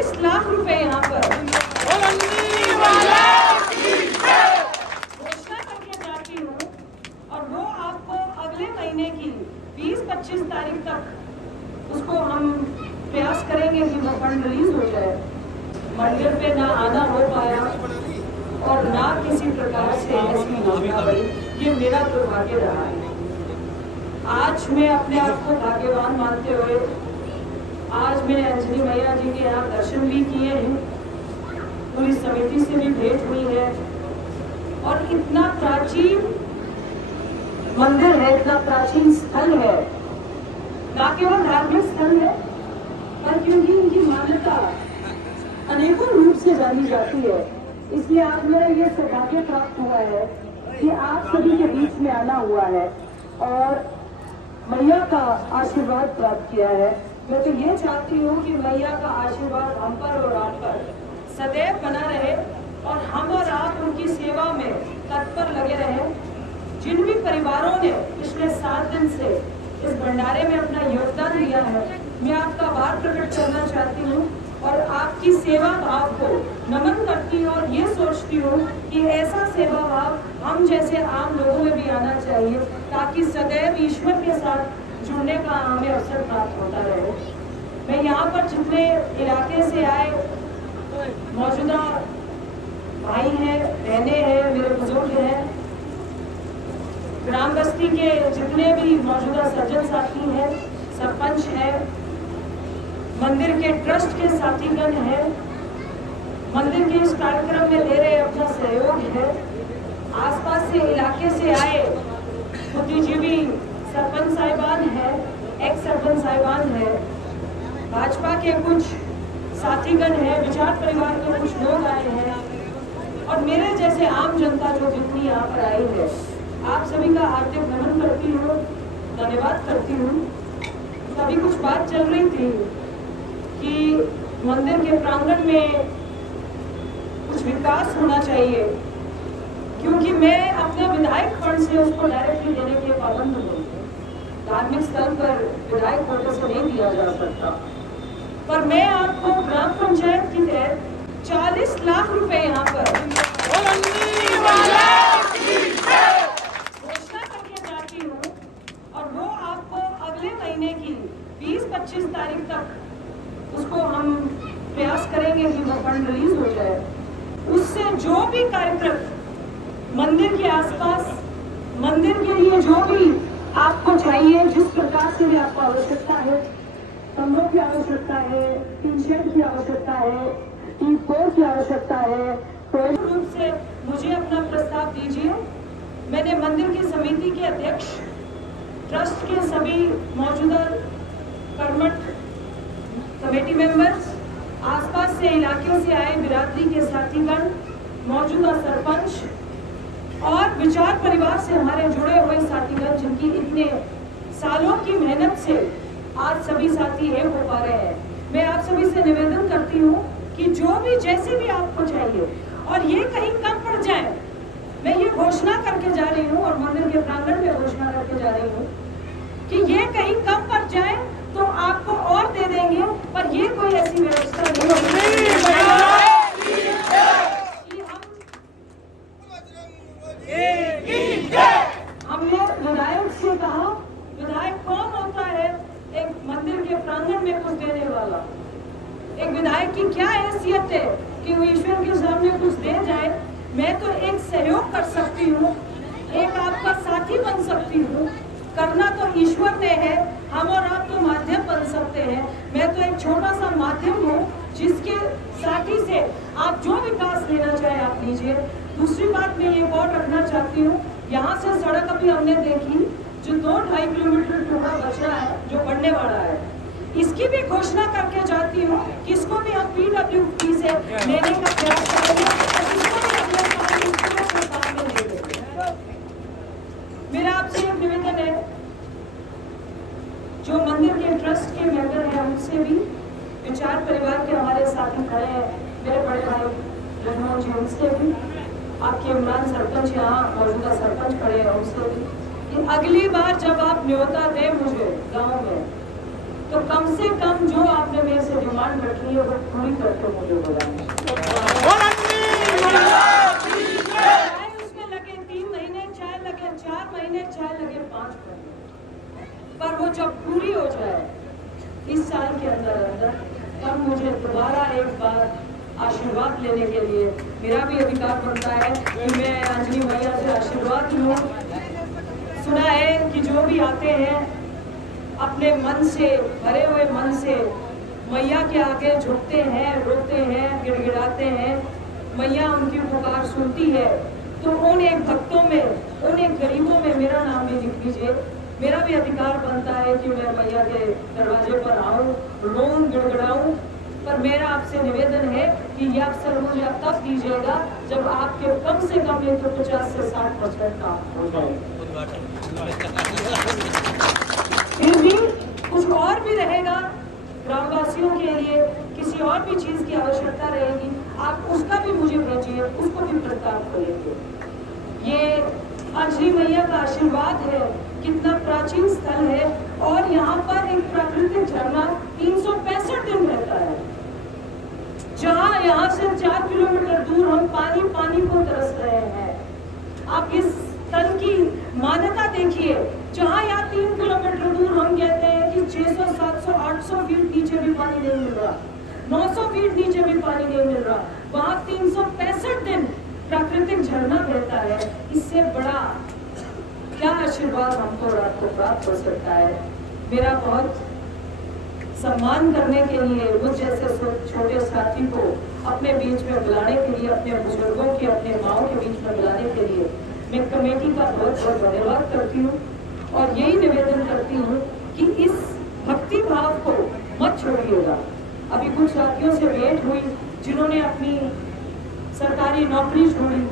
40 लाख रुपए यहाँ पर घोषणा करके जाती हूँ, और वो आपको अगले महीने की 20-25 तारीख तक उसको हम प्रयास करेंगे कि वो फंड रिलीज हो जाए। मंदिर पे ना आना हो पाया और ना किसी प्रकार से ऐसी योजना बनी, ये मेरा दुर्भाग्य रहा है। आज मैं अपने आप को भाग्यवान मानते हुए आज मैं अंजलि मैया जी के यहाँ दर्शन भी किए हैं, पूरी समिति से भी भेंट हुई है, और इतना प्राचीन मंदिर है, इतना प्राचीन स्थल है, ना केवल धार्मिक स्थल है पर क्योंकि इनकी मान्यता अनेकों रूप से जानी जाती है, इसलिए आज मेरा ये सौभाग्य प्राप्त हुआ है कि आप सभी के बीच में आना हुआ है और मैया का आशीर्वाद प्राप्त किया है। मैं तो ये चाहती हूँ कि मैया का आशीर्वाद हम पर और आप पर सदैव बना रहे और हम और आप उनकी सेवा में तत्पर लगे रहें। जिन भी परिवारों ने पिछले 7 दिन से इस भंडारे में अपना योगदान दिया है, मैं आपका आभार प्रकट करना चाहती हूँ और आपकी सेवा भाव को नमन करती हूँ और ये सोचती हूँ कि ऐसा सेवा भाव हम जैसे आम लोगों में भी आना चाहिए, ताकि सदैव ईश्वर के साथ जुड़ने का हमें अवसर प्राप्त होता रहे। मैं यहाँ पर जितने इलाके से आए मौजूदा भाई हैं, बहनें हैं, मेरे बुजुर्ग हैं, ग्राम बस्ती के जितने भी मौजूदा सज्जन साथी हैं, सरपंच हैं, मंदिर के ट्रस्ट के साथीगण हैं, मंदिर के इस कार्यक्रम में दे रहे अपना सहयोग है, आसपास से इलाके से आए बुद्धिजीवी सरपंच साहिबान है, एक्स सरपंच साहिबान है, भाजपा के कुछ साथीगण हैं, विचार परिवार के कुछ लोग आए हैं और मेरे जैसे आम जनता जो जितनी यहाँ पर आई है, आप सभी का हार्दिक नमन करती हूँ, धन्यवाद करती हूँ। अभी कुछ बात चल रही थी कि मंदिर के प्रांगण में कुछ विकास होना चाहिए, क्योंकि मैं अपने विधायक फंड से उसको डायरेक्टली देने के पाबंद हूँ। धार्मिक स्थल पर विधायक कोटे से नहीं दिया जा सकता, पर मैं आपको ग्राम पंचायत की तहत 40 लाख रुपए यहाँ पर घोषणा करके जाती हूँ, और वो आपको अगले महीने की 20-25 तारीख तक उसको हम प्रयास करेंगे कि वो फंड रिलीज हो जाए। उससे जो भी कार्यक्रम मंदिर के आसपास, मंदिर के लिए जो भी आपको चाहिए, जिस प्रकार से भी आपको आवश्यकता है, कमरों की आवश्यकता है, टीन शेड की आवश्यकता है, टीन फ्लोर की आवश्यकता है, तो रूप से मुझे अपना प्रस्ताव दीजिए। मैंने मंदिर की समिति के अध्यक्ष, ट्रस्ट के सभी मौजूदा कर्मठ कमेटी मेंबर्स, आसपास से इलाके से आए बिरादरी के साथीगण, मौजूदा सरपंच और विचार परिवार से हमारे जुड़े हुए साथीगण, जिनकी इतने सालों की मेहनत से आज सभी साथी एक हो पा रहे हैं। मैं आप सभी से निवेदन करती हूँ कि जो भी जैसे भी आपको चाहिए, और ये कहीं कम पड़ जाए, मैं ये घोषणा करके जा रही हूँ और मंदिर के प्रांगण में घोषणा करके जा रही हूँ कि ये कहीं कम पड़ जाए तो आपको और दे देंगे, पर ये कोई ऐसी व्यवस्था नहीं होगी। हमने विधायक से कहा, विधायक कौन होता है एक मंदिर के प्रांगण में कुछ देने वाला? एक विधायक की क्या हैसियत है कि वो ईश्वर के सामने कुछ दे जाए? मैं तो एक सहयोग कर सकती हूँ, एक आपका साथी बन सकती हूँ। करना तो ईश्वर ने है, हम और आप तो माध्यम बन सकते हैं। मैं तो एक छोटा सा माध्यम हूँ जिसके साथी से आप जो विकास लेना चाहे आप लीजिए। दूसरी बात मैं ये और रखना चाहती हूँ, यहाँ से सड़क अभी हमने देखी जो 2-2.5 किलोमीटर टुकड़ा बच रहा है, जो बढ़ने वाला है, इसकी भी घोषणा करके जाती हूँ कि इसको भी हम PWD से लेने का प्रयास करेंगे। मेरा आपसे एक निवेदन है, जो मंदिर के ट्रस्ट के मेंबर हैं उनसे भी, विचार परिवार के हमारे साथी खड़े हैं, मेरे बड़े भाई रजमोहन जी, उनसे भी, आपके इमरान सरपंच यहाँ मौजूदा सरपंच खड़े हैं, उनसे भी, कि अगली बार जब आप न्योता दें मुझे गाँव में, तो कम से कम जो आपने मेरे से डिमांड रखी है वो पूरी करके मुझे बताएं। चाहे उसमें लगे 3 महीने, चाहे लगे 4 महीने, चाहे लगे 5 महीने, पर वो जब पूरी हो जाए इस साल के अंदर अंदर, तब मुझे दोबारा एक बार आशीर्वाद लेने के लिए मेरा भी अधिकार बनता है कि मैं अंजनी मैया से आशीर्वाद लूं। सुना है कि जो भी आते हैं अपने मन से, भरे हुए मन से मैया के आगे झुकते हैं, रोते हैं, गिड़गिड़ाते हैं, मैया उनकी पुकार सुनती है। तो उन एक भक्तों में, उन एक गरीबों में मेरा नाम भी लिख दीजिए। मेरा भी अधिकार बनता है कि मैं मैया के दरवाजे पर आऊं, रोऊं, गिड़गिड़ाऊं। पर मेरा आपसे निवेदन है कि यह अवसर मुझे अब तक दीजिएगा जब आपके कम से कम 50 से 60% काम हो जाए। फिर भी कुछ और भी रहेगा ग्रामवासियों के लिए, किसी और भी चीज की आवश्यकता रहेगी, आप उसका भी मुझे भेजिए, उसको भी प्रस्ताव करेंगे। ये अंजनी मैया का आशीर्वाद है, कितना प्राचीन स्थल है और यहाँ पर एक प्राकृतिक झरना 365 दिन रहता है। जहाँ यहाँ से 4 किलोमीटर दूर हम पानी पानी को तरस रहे हैं। आप इस स्थल की मान्यता देखिए, जहाँ यहाँ 3 किलोमीटर दूर हम कहते हैं कि 600, 700, 800 फीट नीचे भी पानी नहीं मिल रहा, 900 फीट नीचे भी पानी नहीं मिल रहा, वहाँ 365 दिन प्राकृतिक झरना बहता है। इससे बड़ा क्या आशीर्वाद हमको रात को प्राप्त हो सकता है। मेरा बहुत सम्मान करने के लिए, मुझ जैसे छोटे साथी को अपने बीच में बुलाने के लिए, अपने बुजुर्गों के, अपने माओ के बीच में बुलाने के लिए मैं कमेटी का बहुत बहुत धन्यवाद करती हूँ और यही निवेदन करती हूँ कि इस भक्ति भाव को मत छोड़िएगा। अभी कुछ साथियों से भेंट हुई जिन्होंने अपनी सरकारी नौकरी छोड़ी,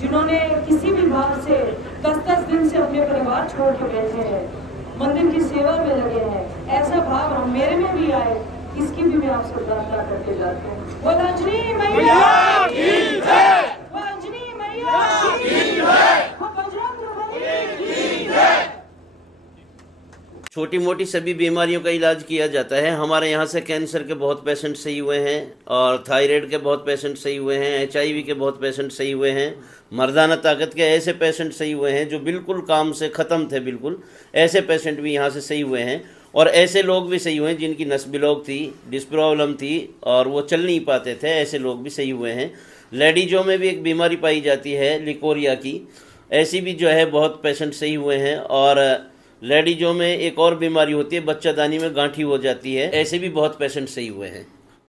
जिन्होंने किसी भी भाव से 10-10 दिन से अपने परिवार छोड़ के बैठे हैं, मंदिर की सेवा में लगे हैं। ऐसा भाव हम मेरे में भी आए, इसकी भी मैं आपसे प्रार्थना करके जाती हूँ। वो अंजनी मैया की जय, वो अंजनी मैया की जय, वो बजरंग की जय। छोटी मोटी सभी बीमारियों का इलाज किया जाता है। हमारे यहाँ से कैंसर के बहुत पेशेंट सही हुए हैं और थायराइड के बहुत पेशेंट सही हुए हैं, HIV के बहुत पेशेंट सही हुए हैं, मर्दाना ताकत के ऐसे पेशेंट सही हुए हैं जो बिल्कुल काम से ख़त्म थे, बिल्कुल ऐसे पेशेंट भी यहाँ से सही हुए हैं। और ऐसे लोग भी सही हुए हैं जिनकी नस ब्लॉक थी, डिस्क प्रॉब्लम थी और वो चल नहीं पाते थे, ऐसे लोग भी सही हुए हैं। लेडीजों में भी एक बीमारी पाई जाती है लिकोरिया की, ऐसी भी जो है बहुत पेशेंट सही हुए हैं। और लेडीजों में एक और बीमारी होती है, बच्चादानी में गांठी हो जाती है, ऐसे भी बहुत पेशेंट सही हुए हैं।